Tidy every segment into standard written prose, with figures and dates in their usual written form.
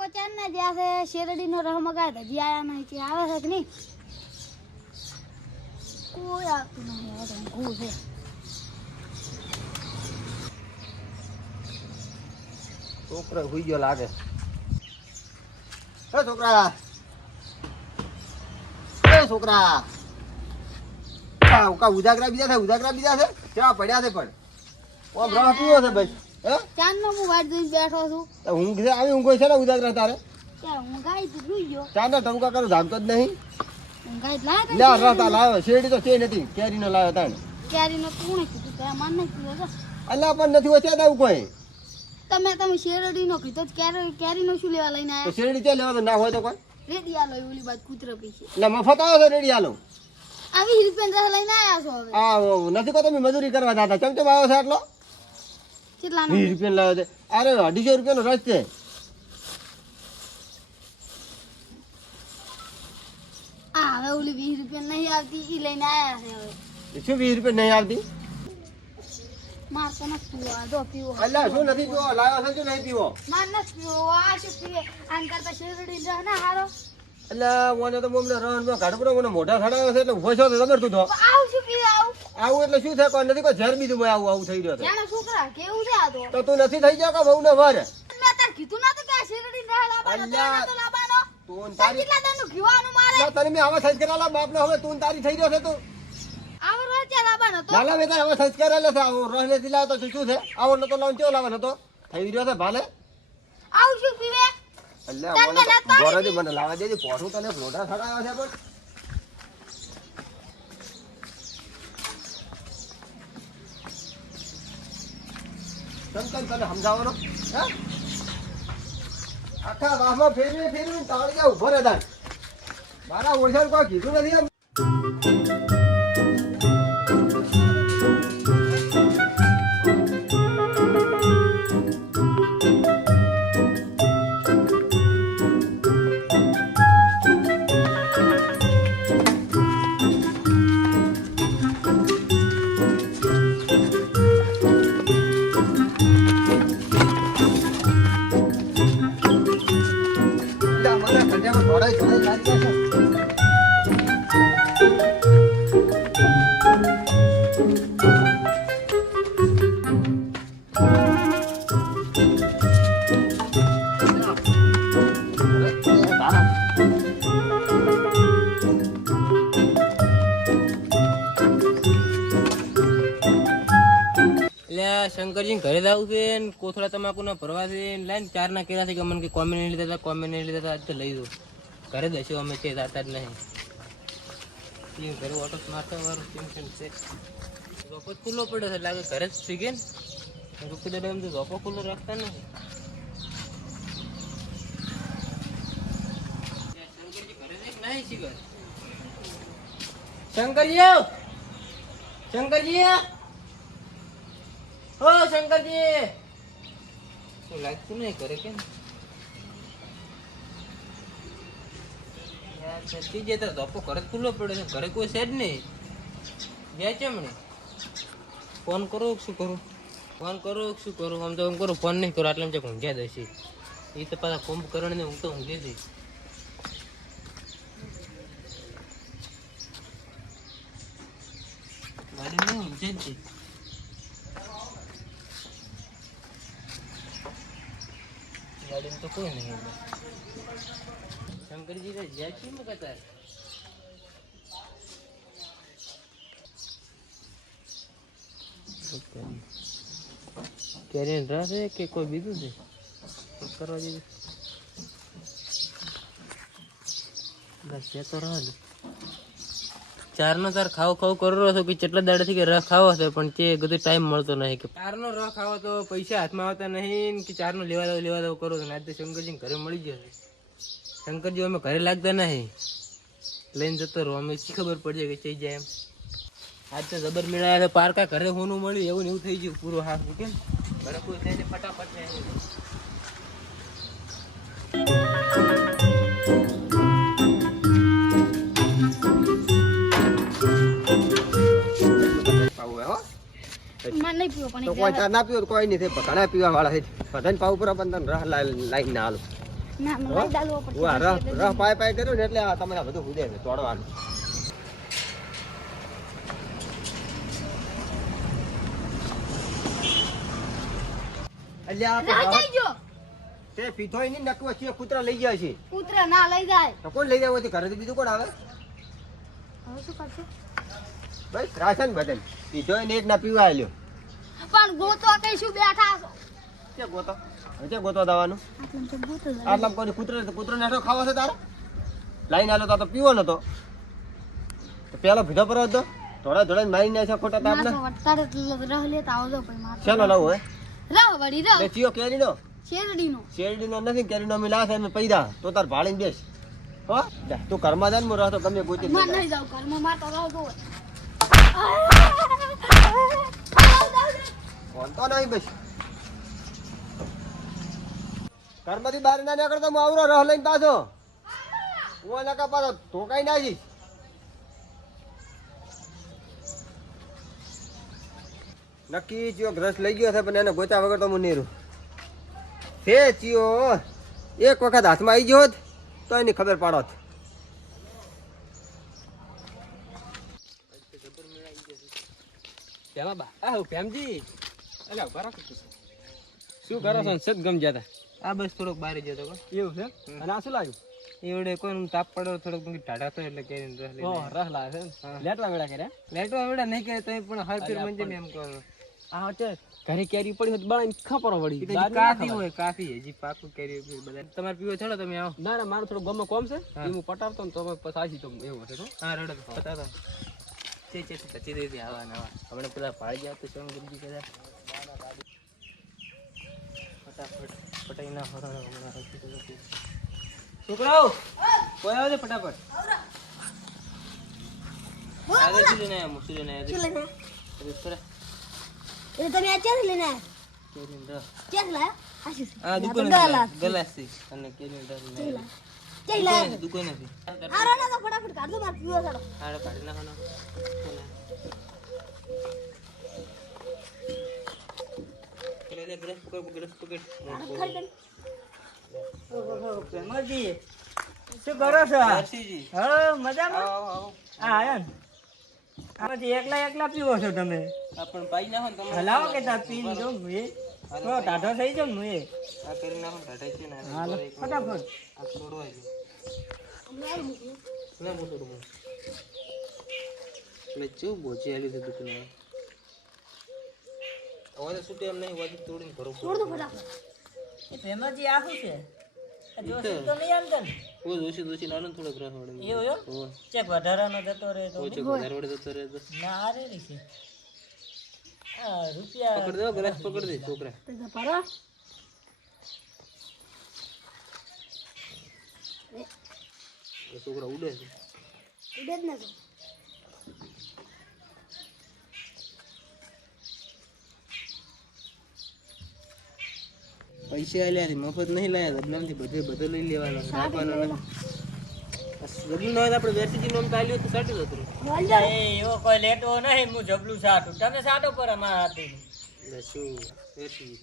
કાકો ચાર ના જ્યાં છે શેરડીનો રહ મગાય તો જી આયા નહીં કે આવે છે કે નહીં કોઈ આવતું નહીં હવે ઊંઘું છે છોકરો હુઈ ગયો લાગે હે છોકરા ઉજાગરા બીજા છે કેવા પડ્યા છે પણ ઓમ રહ પીવો છે ભાઈ હે ચાંદનો હું વાટ જોઈને બેઠો છું તો ઊંઘ છે આવી ઊંઘ છે ને ઉજાગરા તારે ત્યાં ઊંઘાઈ તો સુઈ ગયો ચાંદા ટમકા કરું જામતો જ નહીં ઊંઘાઈ લાય લ્યા રહતા લાવ્યો શેરડી તો છે નથી કેરીનો લાવ્યો તાને કેરીનો કોણે કીધું તે મન નહીં કીધું અલ્લા પણ નથી હોય ત્યાં કોઈ તમે શેરડીનો કીધો કેરીનો શું લેવા લઈને તો આયા શેરડી ત્યાં લેવા તો ના હોય તો કોઈ રેડી આલો ઓલી બાદ કૂતરો પીછે એટલે મફત આવો છો રેડી આલો આવી રૂપિયા રહ લઈને આયા છો હવે આ નથી કહો તમે મજૂરી કરવા જતા ચમ ચમ આવ્યો છે આટલો કેટલાનો 20 રૂપિયા લાવ્યો છે અરે 250 રૂપિયાનો રસ છે આ હવે ઓલી 20 રૂપિયા નહીં આવતી ઈ લઈને આયા છે હવે શું 20 રૂપિયા નહીં આવતી માર તો નથી પીવો દો પીવો અલ્લા શું નથી પીવો લાવ્યો છે શું નહીં પીવો માર નથી પીવો આ શું પીવે આન કરતા શેરડી રહ ના હારો એટલે મને તો મને રન ઘાટપડો મને મોઢા ખડાવ્યો છે એટલે ઉભો છો તો ખબર તું તો આવું શું પીવે આવું એટલે શું થાય કોઈ નથી કોઈ ઝેર બીજું આવું થઈ રહ્યો જાણે છોકરા કેવું છે આ તો તું નથી થઈ ગયો કે બહુ ને વર મેં તાર કીધું નતું કે આ શેરડી રહ લાવવાનો અલ્યા. તો લાવવાનો તું તાર કેટલા દાનું ઘીવાનું મારે ના તને મેં આવા સંસ્કાર આલા બાપ ને હવે તું તારી થઈ રહ્યો છે તું આવો રોજ ચા લાવવાનો તો લાલા બેટા આવા સંસ્કાર આલે છે આવો રહને થી લાવતો છે શું છે આવો નતો લાવન ચો લાવવાનો તો થઈ રહ્યો છે ભાલે આવું શું પીવે અલ્યા મને તો ગોરાજી મને લાવા દેજે પોઠું તને મોઢા ખડાવ્યો છે પણ તને સમજાવવાનો હે આખા વાહમાં ફેરવી તાળિયા ઉભો રહે તાર મારા ઓળખાણ કોઈ કીધું નથી એમ શંકરજી ઘરે જવું છે ને કોથળા તમાકુ ના ભરવા છે લાઈન ચાર ના કેરા છે કે મને કે કોમી નહીં લીધા આજ તો લઈ દો ઘરે દઈશું અમે છે જાતા જ નહીં ઘરે ઓટો મારતા મારું ટેન્શન છે રોપો ખુલ્લો પડે છે લાગે ઘરે જ શીખે ને રૂપી દાદા એમ તો રોપો ખુલ્લો રાખતા નથી શંકરજી ઘરે જ નહીં શીખર શંકરજી ઓ શંકરજી શું લાગતું નહીં કરે કેમ યાર સચ્ચી જે તાર ધોપો ઘરે ખુલ્લો પડે છે ઘરે કોઈ છે જ નહીં ગયા છે હમણે ફોન કરો શું કરું આમ તો એમ કરું ફોન નહીં કરો આટલા ચક ઊંઘ્યા દઈશી એ તો પાછા કુંભકરણ ને ઊંઘતો ઊંઘે છે ગાડી નહીં ઊંઘે જ છે ગાડી તો કોઈ નહીં શંકરજી ને જ્યાં છે ને કતાર કેરીન રસ છે કે કોઈ બીજું છે કરવા જેવું બસ એ તો રહ ચારનો તાર ખાવ કરી રહ્યો છો કે કેટલા દાડાથી કે રસ ખાવો છે પણ તે બધો ટાઈમ મળતો નહીં કે ચારનો રસ ખાવો તો પૈસા હાથમાં આવતા નહીં કે ચારનો લેવા દો કરો આજ તો શંકરજી ઘરે મળી જશે શંકરજી અમે ઘરે લાગતા નહીં લઈને જતો રહો અમે શી ખબર પડશે કે ચઈ જાય એમ આજ તો જબર મેળાયા તો પારકા ઘરે હોનું મળ્યું એવું ને એવું થઈ ગયું પૂરો હાથ કેમ ઘરે કોઈ થાય ફટાફટ થાય મને નહીં પીવો પણ તો કોઈ ચા ના પીવો તો કોઈ નહીં થાય ઘણા પીવા વાળા છે બધાને પાવ પર પણ તને રહ લાઈન ના હાલો ના મને લઈ ડાલવો પડશે. હું આ રહ પાય પાય કર્યું ને એટલે આ તમારે બધું હુદે છે તોડવાનું. અલ્યા ના જઈ જો. તે પીધોય નહીં નકવા છે કૂતરા લઈ ગયા છે. કૂતરા ના લઈ જાય. તો કોણ લઈ જાય હોય ઘરેથી બીજું કોણ આવે? હવે શું કરશે? બસ રાશન બદલ પીધોય ને એક ના પીવા આલ્યો. પણ ગોતવા કઈ શું બેઠા છો? કે ગોતો હવે ગોતો દવાનું આટલું તો ગોતો જ. આટલા કોઈ કૂતરો નાઠો ખાવા છે તારે લાઈન આલો તો પીવો નતો તો પેલો ભીધો પર હતો થોડા થોડા મારી નાખ્યા ખોટા તાપને. ના તો વટારે રહ લેતા આવજો ભાઈ મારે. શેનો લાવો હે? રહ વળી રહ. લે ચિયો કેરીનો શેરડીનો. શેરડીનો નથી કેરીનો મિલા છે અમે પૈદા તો તાર ભાળીને બેસ હો જા તું ઘરમાં જા ને હું રહતો ગમે ગોતી માર નહીં જાવ ઘરમાં માર તો રહો તો. કોણતો નહીં બસ ઘરમાંથી બહાર ના નીકળતો હું આવરો રહ લઈને પાછો હું નકા પાછો ઠોકાઈ ના જઈશ. નક્કી ચિયો રસ લઈ ગયો છે પણ એને ગોચા વગર તો હું નહીં રહું. છે ચિયો એક વખત હાથમાં આવી ગયો હોત તો એની ખબર પાડોત. પેલા બા આ પ્રેમજી અલ્યા ઉભા રાખો શું કરો છો? સદ ગમ જતા આ બસ થોડોક બહાર જતો કો એવું છે. અને આ શું લાગ્યું? એવડે કોઈ તાપ પડ્યો થોડોક ટાઢા તો એટલે કેરીને રસ લઈ રસ લાવે છે. લેટવા વેળા કર્યા? લેટવા વેળા નહીં કરે તો પણ હર ફેર મંજે એમ કરો. આ હતે ઘરે કેરી પડી હોય બાળાને ખપરો વળી કાફી હોય કાફી હજી પાકું કેરી બધા તમારે પીવો છોડો તમે આવો. ના ના મારું થોડું ગમે કોમ છે હું પટાવતો ને તો પછી તો એવું હશે તો હા રડો પટાવતો ચે ચચી દે આવા નવા હમણાં પેલા ભાઈ ગયા તો શું ગમજી કદા ફટાફટ પટાઈ ના હરાણો હમણાં છોકરાઓ કોઈ આવે ફટાફટ આગળ ચીલે ને મુસી ને શું લઈને? એટલે તમે આ ચાલી લઈને આયા? કેરીન રસ ક્યાં લાયા? આ શું છે? આ દુકાન ગલાસી અને કેરીન રસ ને ક્યાં લાયા? દુકાન નથી આ રો ના તો ફટાફટ કાઢ દો માર પીવો છોડો. આડે કાઢી નાખો એટલે ગ્રસ પકડ પ્રેમજી શું કરો છો? હર્ષીજી હા મજામાં. આવો આવો હા આયો ને આમાંથી એકલા પીવો છો તમે? આપણ પાઈ નાખો ને તમે હલાવો કે તા પીને જો મુએ તો ટાઢો થઈ જાવ મુએ. આ કરી નાખો ટાટાઈ છે ને હાલો ફટાફટ. આ છોડવાય છે ના મોટો રૂમ એટલે ચૂ બોચી આલી છે દુકાન હવે તો છૂટે એમ નહીં વાજી તોડીને ભરો છોડ દો ફટાફટ. એ પ્રેમજી આ શું છે? આ જોશી તો નહીં આમદન ઓ દોશી નાનો થોડો ગ્રહ વડે એવું એવું ઓ ચેક વધારાનો જતો રહે તો ઓછો વધારે વડે જતો રહે તો ના આ રે છે. આ રૂપિયા પકડ દો ગ્લાસ પકડ દે છોકરા તો પરો. એ છોકરા ઉડે છે ઉડે જ ને તો. પૈસા આલ્યા મફત નહીં લાયા બદનામથી બધે લઈ લેવાનો આપવાનો નહીં જબલું ના હોય તો આપણે વેરસીજી નોમ તાલ્યો તો સાટી જતું બોલ જા. એ એવો કોઈ લેટો નહીં હું જબલું સાટું તમે સાટો પર અમારા હાથી એટલે શું વેરસીજી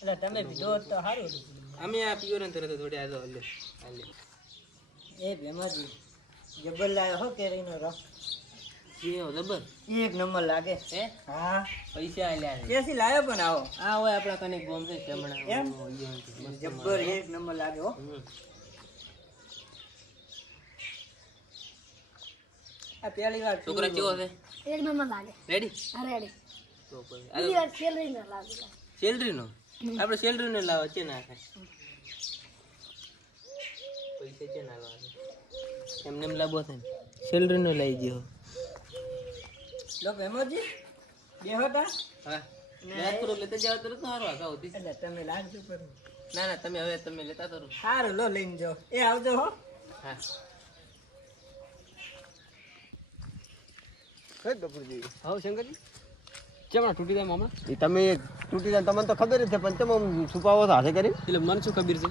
એટલે તમે પીધો હોત તો સારું હતું. અમે આ પીવો ને તરત થોડી આજો હાલે હાલે એ ભેમાજી જબર લાયો હો કેરીનો રસ કેવો જબર એક નંબર લાગે. હે હા પૈસા આલ્યા છે કેસી લાયો પણ આવો આ હોય આપણા કને ગોમ છે ચમણા એમ? જબ્બર એક નંબર લાગે હો. આ પહેલી વાર છોકરા કેવો છે એક નંબર લાગે. રેડી અરે રેડી. તો પછી બીજી વાર સેલરી ના લાગે. સેલરી નો આપણે સેલરી નો લાવો છે ના થાય પૈસા છે ના લાવો એમને એમ લાવો છે સેલરી નો લઈ ગયો લો ભેમોજી બેહો તા. હા યાદ કરો લેતા જાવ તો સારું આખા હોતી એટલે તમે લાગજો પર ના ના તમે હવે તમે લેતા તો રહો. સારું લો લઈને જાઓ. એ આવજો હો. હા કઈ બપુરજી હા શંકરજી ચમણા તૂટી જાય મામા એ તમે તૂટી જાય તમને તો ખબર જ છે પણ તમે આમ છુપાવો છો હાથે કરી એટલે મને શું ખબર છે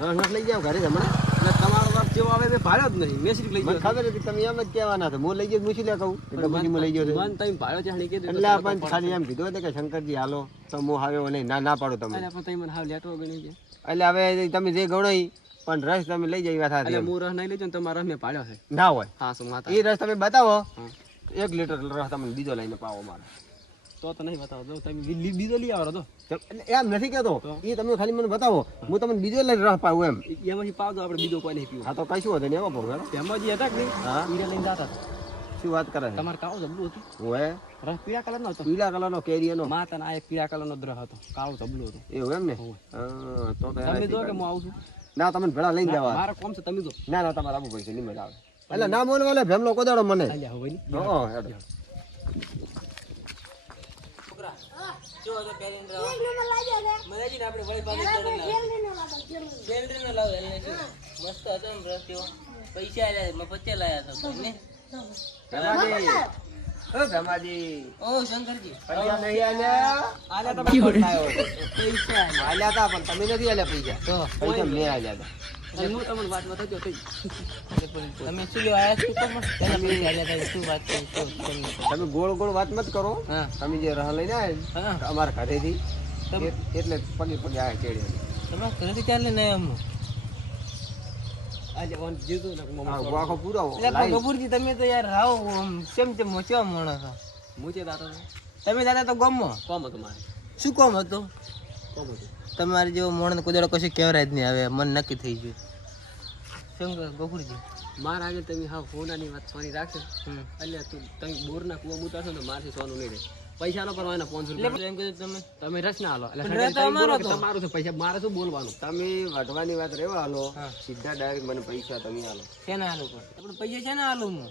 રસ નસ લઈ જાવ ઘરે હમણાં એટલે તમારો બાપ જેવો આવે તે ભાડ્યો જ નહીં મેસરી લઈ મને ખબર હતી તમે એમ જ કહેવાના હતા હું લઈ ગયો મૂછી લે કહું એટલે પછી હું લઈ ગયો મન તમે ભાડ્યો છે હણી કીધું એટલે પણ ખાલી એમ કીધું હતું કે શંકરજી હાલો તો હું આવ્યો નહીં ના ના પાડું તમને પણ તમે મને હાવ લેટો ગણી છે એટલે હવે તમે જે ગણો ઈ, પણ રસ તમે લઈ જઈ વાત એટલે હું રસ નહીં લેજો ને તમારા રસ મેં પાડ્યો છે ના હોય હા શું માતા એ રસ તમે બતાવો 1 લીટર રસ તમને બીજો લઈને પાવો મારે તો નહીં બતાવો જો તમે બીજો લઈ આવો તો એટલે એમ નથી કહેતો એ તમે ખાલી મને બતાવો હું તમને બીજો લઈને રસ પાવું એમ એમાંથી પાવ દો આપણે બીજો કોઈ નહીં પીવું હા તો કશું વધે નહીં એમાં ભાવ ભેમાજી હતા કે નહીં હા હીરા લઈને જતા હતા શું વાત કરે છે તમારે કાળો જબલું હતું હોય રસ પીળા કલરનો હતો પીળા કલરનો કેરીનો માતા ના એક પીળા કલરનો દ્રહ હતો કાળો જબલું હતું એવું એમ ને હોવે. હા, તો તમે જો કે હું આવું છું ના તમને ભેળા લઈને જવા મારા કોમ છે તમે જો ના ના તમારે આવું પૈસા નહીં મજા આવે એટલે ના બોલવા એટલે ભેમલો કોદાડો મને ચાલ્યા હવે નહીં હા હેડો. જો તો કેલેન્ડર એક નંબર લાગ્યો છે મજાજી ને આપણે વળી પાછી કેલેન્ડર લાવ એટલે શું મસ્ત હતો ને બ્રશ જેવો પૈસા આલ્યા મેં 50 લાયા હતા તમને ભેમાજી ઓ ભેમાજી ઓ શંકરજી પૈસા નહીં આલ્યા આલ્યા તમે કોણ લાયો? પૈસા આલ્યા હતા પણ તમે નથી આલ્યા પૈસા તો પૈસા મેં આલ્યા હતા અને હું તમને વાત બતાવજો તો તમે શું લેવા આયા છો તો પણ પહેલા પૈસા આલ્યા હતા શું વાત કરી શું તમને તમે ગોળ ગોળ વાત મત કરો હા તમે જે રહ લઈને આવ્યા હા અમારા ઘરેથી એટલે પગે પગે આ ચેડી તમે ઘરેથી ચાલે ને એમ આજે ઓન જીતું ને આખો પૂરો એટલે પણ કપૂરજી તમે તો યાર રાવ ચમ મોચવા માણસ છો. મુજે દાતો તમે દાદા તો ગમો કોમ હતું મારે શું કોમ હતું કોમ હતું તમારે જેવો મોણ કુદડો કશું કહેવાય જ નહીં હવે મન નક્કી થઈ ગયું શું ગફુરજી મારા આગળ તમે હા ફોનાની વાત સોની રાખશો હમ એટલે તું તમે બોરના કુવા મૂતાશો ને મારથી સોનું નહીં રહે પૈસા નો પરવાના 500 રૂપિયા એમ કીધું તમે તમે રસ ના હાલો પણ એટલે રસ તો તમે અમારો બોલો કે હતો. તમારું છે પૈસા મારે શું બોલવાનું તમે વટવાની વાત રેવા હાલો હા. સીધા ડાયરેક્ટ મને પૈસા તમે હાલો શેના હાલું પણ આપણે પૈસા શેના હાલું હું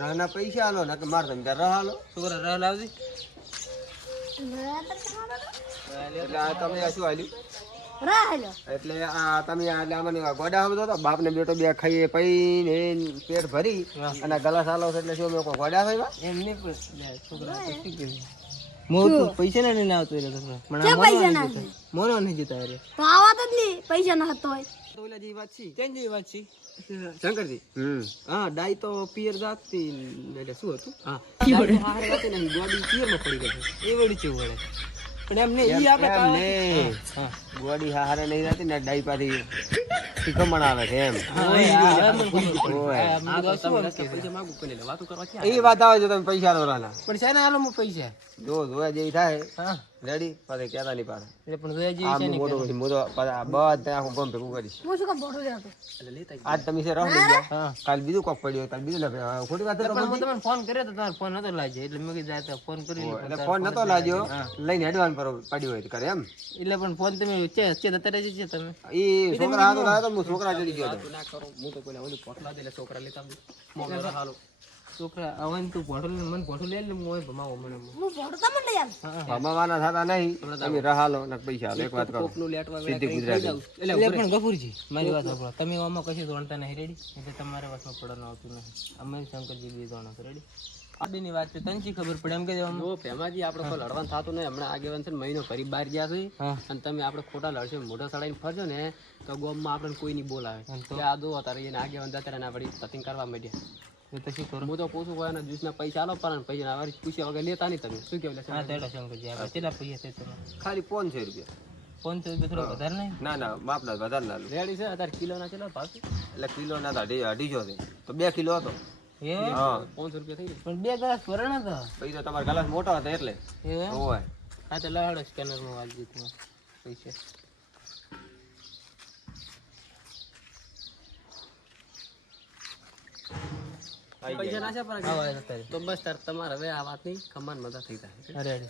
રહના પૈસા હાલો ના કે માર તમે ત્યાં રહ હાલો છોકરા રહ લાવજી એટલે આ તમે આ શું હાલ્યું રાહલો એટલે આ તમે આ એટલે અમને ગોડા સમજો તો બાપ ને બેટો બે ખાઈએ પૈને પેટ ભરી અને ગલાસ હાલો છો એટલે શું અમે કોઈ ગોડા થાય એમ નહીં પણ છોકરા તો શું કર્યું હું તો પૈસા ના લઈને આવતો એટલે છોકરા પણ આ પૈસા મોનો ના નહીં જતા. મોનો નહીં જતા અરે તો આવા તો જ નહીં પૈસા ન હતો હોય તો ઓલા જેવી વાત છે કેમ જેવી વાત છે શંકરજી હમ હા ડાઈ તો પિયર જાતથી એટલે શું હતું હા ડાઈ તો હારે હતી નહીં ગોડી પિયરમાં પડી ગઈ એ વળી ચેવું વળે પણ એમ નહીં ઈ આપણે એમ કામ નહીં. હા ગોડી હારે નહીં રહેતી ને ડાઈ પાછી શીખમણ આવે છે એમ ઓય. આ તો તમે રસ્તે પૈસા માંગુ કરી લે વાતો કરવા ક્યાં એ વાત આવે છે તમે પૈસા નો રાના પણ શેના હાલો હું પૈસા જો જોયા જેવી થાય હા રેડી પાછા કહેતા નહીં પાછા એટલે પણ જોયા જેવી આ છે હું ને મોટો પછી મોટો પાછા બધા આખું ગમ ભેગું કરીશ હું શું કામ બોલું રહેતો એટલે લેતા આજ તમે છે રહ લઈ ગયા હા કાલ બીજું કોક પડ્યું કાલ બીજું લખે ખોટી વાત પણ હું તમને ફોન કર્યો તો તમારો ફોન નતો લાગ્યો એટલે મેં કીધું આ ફોન કરી એટલે ફોન નતો લાગ્યો લઈને હેડવાન પર પડ્યો હોય તો કરે એમ એટલે પણ ફોન તમે છે જતા રહેજો છે તમે એ છોકરા હાથો લાવ્યો તો હું છોકરા ચડી ગયો હતો ના કરો હું તો કોઈ ઓલી પોટલા દે એટલે છોકરા લેતા આવજો મોગરા હાલો છોકરા આવન તું ભોટો લે મને ભોટો લે લે મોય ભમાવો મને હું ભોડું તમને લઈ આવું ભમાવાના થતા નહીં તમે રહાલો ને પૈસા હાલો એક વાત કરો કોકનું લેટવા સીધી ગુજરાતી એટલે પણ ગફુરજી મારી વાત સાંભળો તમે આમાં કશું જાણતા નહીં રેડી એટલે તમારે વાતમાં પડવાનું આવતું નથી અમે શંકરજી બી જાણો છો રેડી આડીની વાત છે તને શી ખબર પડે એમ કે જો ભેમાજી આપણે કોઈ લડવાનું થતું નહીં હમણાં આગેવાન છે ને મહિનો ફરી બહાર ગયા છે હા અને તમે આપણે ખોટા લડશો મોઢા સડાઈને ફરજો ને તો ગામમાં આપણે કોઈ નહીં બોલાવે કે આ દો તારે એને આગેવાન જતા રહ્યા વળી તતિંગ કરવા માંડ્યા તો પછી કરો હું તો પૂછું કોઈ એના જ્યુસના પૈસા આલો પણ પૈસા આ વારી પૂછ્યા વગર લેતા નહીં તમે શું કહેવું હા તેડા શંકરજી આપણે કેટલા પૈસા છે તમે ખાલી 500 રૂપિયા 500 રૂપિયા થોડો વધારે નહીં ના ના માપના વધારે ના લો. રેડી છે અત્યારે કિલોના કેટલા ભાવ છે એટલે કિલો ના હતા 250 છે તો 2 કિલો હતો એ હા 500 રૂપિયા થઈ પણ બે ગ્લાસ ભરણ હતા પછી તો તમારા ગલાસ મોટો હતો એટલે એ હોય હા તો લાડો સ્કેનરમાં વાંચી તમે પૈસા પૈસા ના છે પણ આવા અત્યારે તો બસ તાર તમારે હવે આ વાતની ખમાન મજા થઈ જાય અરે અરે